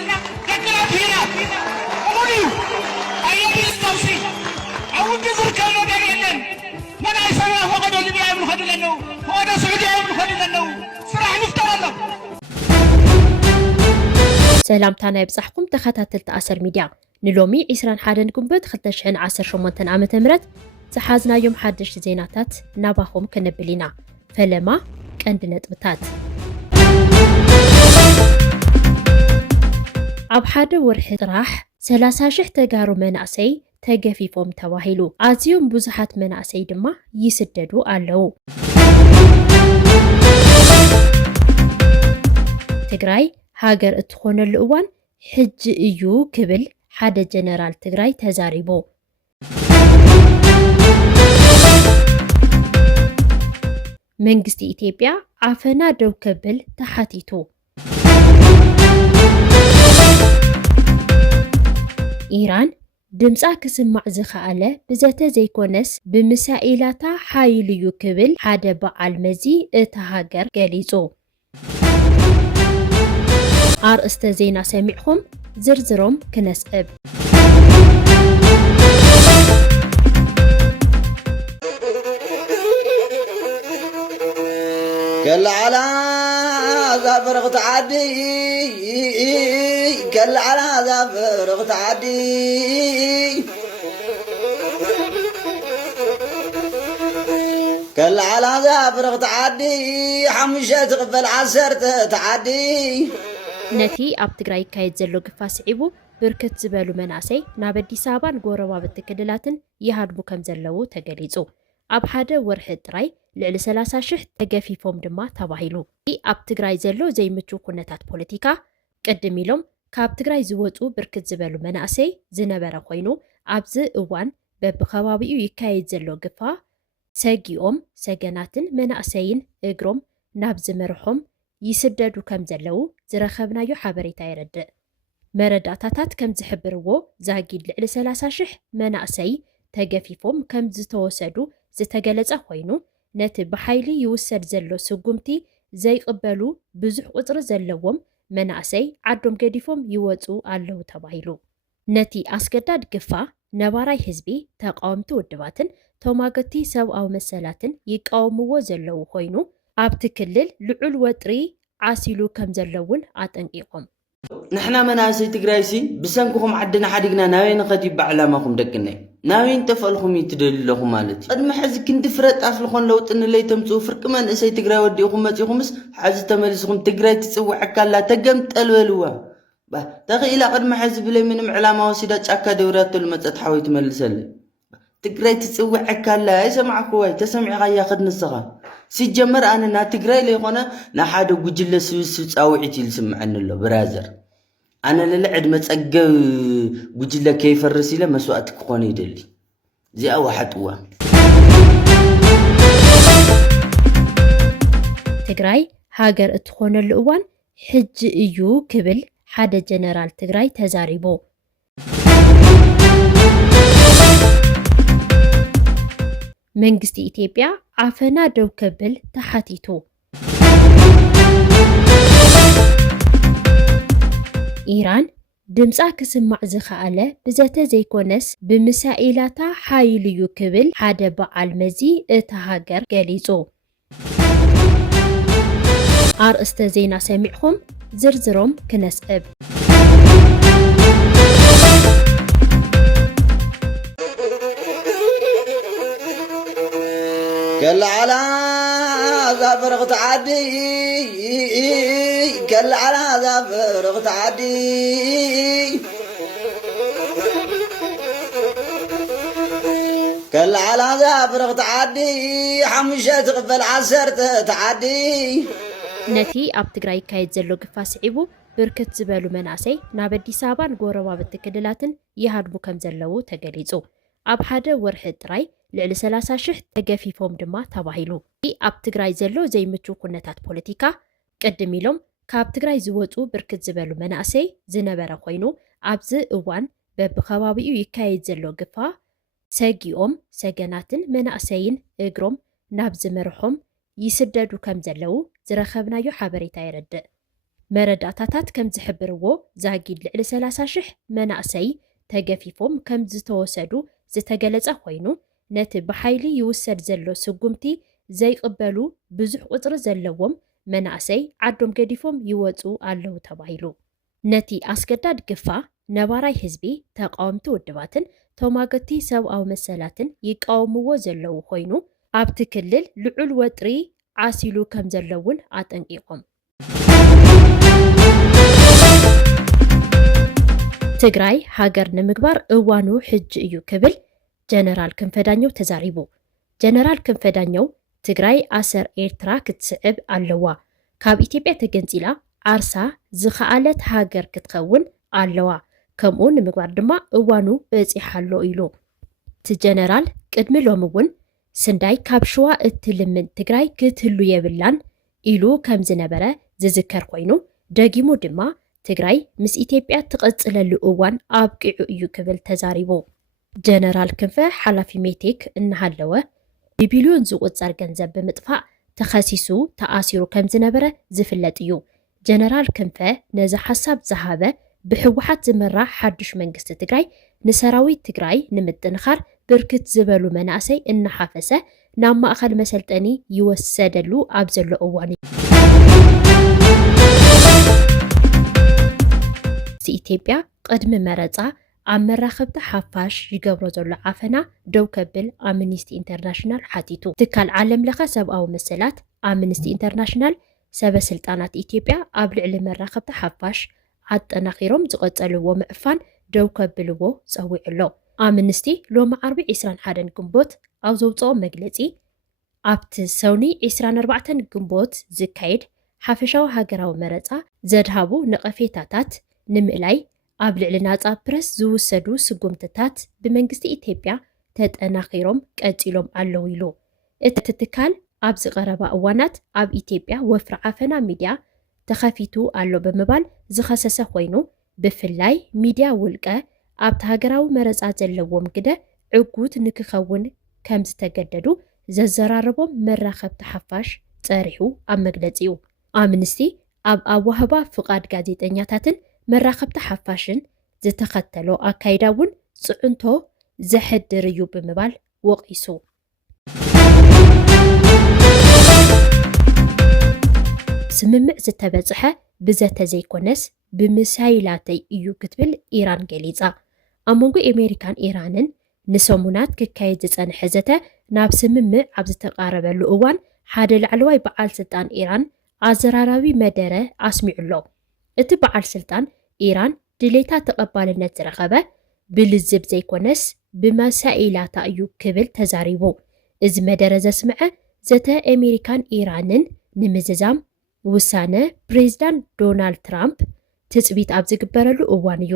لنا تكلم فينا أولي أيام التوصي أول جزر كانوا دارين من أيسر وقد اللي بيعمل مخدر لنا وقد سعودي يعمل مخدر لنا صراحة نفترض له سلام تانا يبصحكم تخاتات التأثر ميديا نلومي عسران حادن كنبت خلتشحن 18 عام تمرت زحازنا يوم حدش زيناتات ناباهم كنبلينا فلما كند نطبتات ኣብ ሓደ ወርሒ ጥራሕ 30,000 ተጋሩ መናእሰይ ተገፊፎም ተባሂሉ ኣዝዮም ብዙሓት መናእሰይ ድማ ይስደዱ ኣለው ትግራይ ሃገር እትኾነሉ እዋን ሕጂ እዩ ክብል ሓደ ጀነራል ትግራይ ተዛሪቡ መንግስቲ ኢትዮጵያ ዓፈና ደው ከብል ተሓቲቱ ኢራን ድምፃ ክስማዕ ዝኸኣለ ብዘተ ዘይኮነስ ብምሳኤላታ ሓይሉ እዩ ክብል ሓደ በዓል መዚ እታ ሃገር ገሊጹ ኣርእስተ ዜና ሰሚዕኹም ዝርዝሮም ክነስዕብ كل على زفر تعدي كل على زفر تعدي كل على زفر تعدي حمشة تقبل عسرت تعدي نتي ኣብ ትግራይ ካይድ ዘሎ ግፋስ ዒቡ ብርክት ዝበሉ መናእሰይ ናብ ኣዲስ ኣበባን ጎረባብቲ ክልላትን ይሃድሙ ከም ዘለዉ ተገሊጹ ኣብ ሓደ ወርሒ ጥራይ ልዕሊ 30,000 ተገፊፎም ድማ ተባሂሉ ኣብ ትግራይ ዘሎ ዘይምቹ ኩነታት ፖለቲካ ቅድም ኢሎም ካብ ትግራይ ዝወፁ ብርክት ዝበሉ መናእሰይ ዝነበረ ኮይኑ ኣብዚ እዋን በብኸባቢኡ ይካየድ ዘሎ ግፋ ሰጊኦም ሰገናትን መናእሰይን እግሮም ናብ ዝመርሖም ይስደዱ ከም ዘለው ዝረኸብናዮ ሓበሬታ ይረድእ መረዳእታታት ከም ዝሕብርዎ ዛጊድ ልዕሊ 30,000 መናእሰይ ተገፊፎም ከም ዝተወሰዱ ዝተገለጸ ኮይኑ ነቲ ብሓይሊ ይውሰድ ዘሎ ስጉምቲ ዘይቅበሉ ብዙሕ ቁጽሪ ዘለዎም መናእሰይ ዓዶም ገዲፎም ይወፁ ኣለው ተባሂሉ ነቲ ኣስገዳድ ግፋ ነባራይ ህዝቢ ተቃወምቲ ውድባትን ተማገቲ ሰብኣዊ መሰላትን ይቃወምዎ ዘለው ኮይኑ ኣብቲ ክልል ልዑል ወጥሪ ዓሲሉ ከም ዘለውን ኣጠንቂቆም نحنا مناسي تقرايسي بسنكم عدنا حدقنا ناوين خديب بعلامكم دقناي ناوين تفعلكم يتدلل لكم مالتي قد ما حز كنت فرت أفلخون لو تن اللي تمسو فرق من إسي تقراي وديكم ماتيكم مس حز تملسكم تقراي تسوي عكالا تقمت الولوا تغي إلى قد ما حز بلي من معلامة وسيدات أكا دورات المتت حاوي تملسلي تقراي تسوي عكالا يسمع كوي تسمع غايا خد نصغا سيجمر أنا نا تقراي لي هنا نا حادو قجل سوس أو عيتي لسمعن له برازر أنا للعد متأجل قجل كيف الرسالة مسواتك قوني دلي زي أو واحد هو تقراي هاجر اتخون الأوان حج إيو كبل حدا جنرال تقراي تزاريبو መንግስቲ ኢትዮጵያ ዓፈና ደው ከብል ተሓቲቱ ኢራን ድምፃ ክስማዕ ዝኸኣለ ብዘተ ዘይኮነስ ብምሳኤላታ ሓይሉ እዩ ክብል ሓደ በዓል መዚ እታ ሃገር ገሊጹ ኣርእስተ ዜና ሰሚዕኹም ዝርዝሮም ክነስዕብ كل على زفر تعدي كل على زفر تعدي كل على زفر تعدي حمشة تقبل عسرت تعدي نتي ኣብ ትግራይ ካይድ ዘሎ ግፋስ ዒቡ ብርክት ዝበሉ መናእሰይ ናብ ኣዲስ ኣበባን ጎረባብቲ ክልላትን ይሃድሙ ከም ዘለው ተገሊጹ ኣብ ሓደ ወርሒ ጥራይ ልዕሊ 30,000 ተገፊፎም ድማ ተባሂሉ ኣብ ትግራይ ዘሎ ዘይምቹ ኩነታት ፖለቲካ ቅድም ኢሎም ካብ ትግራይ ዝወፁ ብርክት ዝበሉ መናእሰይ ዝነበረ ኮይኑ ኣብዚ እዋን በብኸባቢኡ ይካየድ ዘሎ ግፋ ሰጊኦም ሰገናትን መናእሰይን እግሮም ናብ ዝመርሖም ይስደዱ ከም ዘለው ዝረኸብናዮ ሓበሬታ ይረድእ መረዳታታት ከም ዝሕብርዎ ዛጊድ ልዕሊ 30,000 መናእሰይ ተገፊፎም ከም ዝተወሰዱ ዝተገለጸ ኮይኑ ነቲ ብሓይሊ ይውሰድ ዘሎ ስጉምቲ ዘይቅበሉ ብዙሕ ቁጽሪ ዘለዎም መናእሰይ ዓዶም ገዲፎም ይወፁ ኣለዉ ተባሂሉ ነቲ ኣስገዳድ ግፋእ ነባራይ ህዝቢ ተቃወምቲ ውድባትን ተማገቲ ሰብኣዊ መሰላትን ይቃወምዎ ዘለዉ ኮይኑ ኣብቲ ክልል ልዑል ወጥሪ ዓሲሉ ከም ዘለውን ኣጠንቂቖም ትግራይ ሃገር ንምግባር እዋኑ ሕጂ እዩ ክብል ጀነራል ክንፈዳኘው ተዛሪቡ ጀነራል ክንፈዳኘው ትግራይ ኣሰር ኤርትራ ክትስዕብ ኣለዋ ካብ ኢትዮጵያ ተገንፂላ ዓርሳ ዝኸኣለት ሃገር ክትኸውን ኣለዋ ከምኡ ንምግባር ድማ እዋኑ በፂሓሎ ኢሉ እቲ ጀነራል ቅድሚ ሎሚ እውን ስንዳይ ካብ ሽዋ እትልምን ትግራይ ክትህሉ የብላን ኢሉ ከም ዝነበረ ዝዝከር ኮይኑ ደጊሙ ድማ ትግራይ ምስ ኢትዮጵያ ትቐጽለሉ እዋን ኣብቂዑ እዩ ክብል ተዛሪቡ ጀነራል ክንፈ ሓላፊ ሜቴክ እናሃለወ ብቢልዮን ዝቁጸር ገንዘብ ብምጥፋእ ተኸሲሱ ተኣሲሩ ከም ዝነበረ ዝፍለጥ እዩ ጀነራል ክንፈ ነዚ ሓሳብ ዝሃበ ብሕወሓት ዝመራሕ ሓድሽ መንግስቲ ትግራይ ንሰራዊት ትግራይ ንምጥንኻር ብርክት ዝበሉ መናእሰይ እናሓፈሰ ናብ ማእኸል መሰልጠኒ ይወሰደሉ ኣብ ዘሎ እዋን እዩ ኢትዮጵያ ቅድሚ መረፃ ኣብ መራኸብቲ ሓፋሽ ይገብሮ ዘሎ ዓፈና ደው ከብል ኣምኒስቲ ኢንተርናሽናል ሓቲቱ ትካል ዓለም ለኸ ሰብኣዊ መሰላት ኣምኒስቲ ኢንተርናሽናል ሰበስልጣናት ኢትዮጵያ ኣብ ልዕሊ መራኸብቲ ሓፋሽ ኣጠናኺሮም ዝቐጸልዎ ምዕፋን ደው ከብልዎ ፀዊዑ ኣሎ ኣምኒስቲ ሎሚ ዓርቢ 21 ግንቦት ኣብ ዘውፅኦ መግለፂ ኣብቲ ሰውኒ 24 ግንቦት ዝካየድ ሓፈሻዊ ሃገራዊ መረፃ ዘድሃቡ ነቐፌታታት ንምእላይ ኣብ ልዕሊ ናፃ ፕረስ ዝውሰዱ ስጉምትታት ብመንግስቲ ኢትዮጵያ ተጠናኺሮም ቀፂሎም ኣለዉ ኢሉ እቲ ትካል ኣብ ዝቐረባ እዋናት ኣብ ኢትዮጵያ ወፍሪ ዓፈና ሚድያ ተኸፊቱ ኣሎ ብምባል ዝኸሰሰ ኮይኑ ብፍላይ ሚድያ ውልቀ ኣብቲ ሃገራዊ መረፃ ዘለዎም ግደ ዕጉት ንክኸውን ከም ዝተገደዱ ዘዘራረቦም መራኸብቲ ሓፋሽ ፀሪሑ ኣብ መግለፂኡ ኣምነስቲ ኣብ ኣዋህባ ፍቓድ ጋዜጠኛታትን መራኸብቲ ሓፋሽን ዝተኸተሎ ኣካይዳ እውን ጽዕንቶ ዘሕድር እዩ ብምባል ወቂሱ ስምምዕ ዝተበጽሐ ብዘተ ዘይኮነስ ብምሳይላተይ እዩ ክትብል ኢራን ገሊጻ ኣብ መንጎ ኣሜሪካን ኢራንን ንሰሙናት ክካየድ ዝጸንሐ ዘተ ናብ ስምምዕ ኣብ ዝተቃረበሉ እዋን ሓደ ላዕለዋይ በዓል ስልጣን ኢራን ኣዘራራቢ መደረ ኣስሚዑሎ እቲ በዓል ስልጣን ኢራን ድሌታ ተቐባልነት ዝረኸበ ብልዝብ ዘይኮነስ ብመሳኢላታ እዩ ክብል ተዛሪቡ እዚ መደረ ዘስምዐ ዘተ ኣሜሪካን ኢራንን ንምዝዛም ውሳነ ፕሬዝዳንት ዶናልድ ትራምፕ ትጽቢት ኣብ ዝግበረሉ እዋን እዩ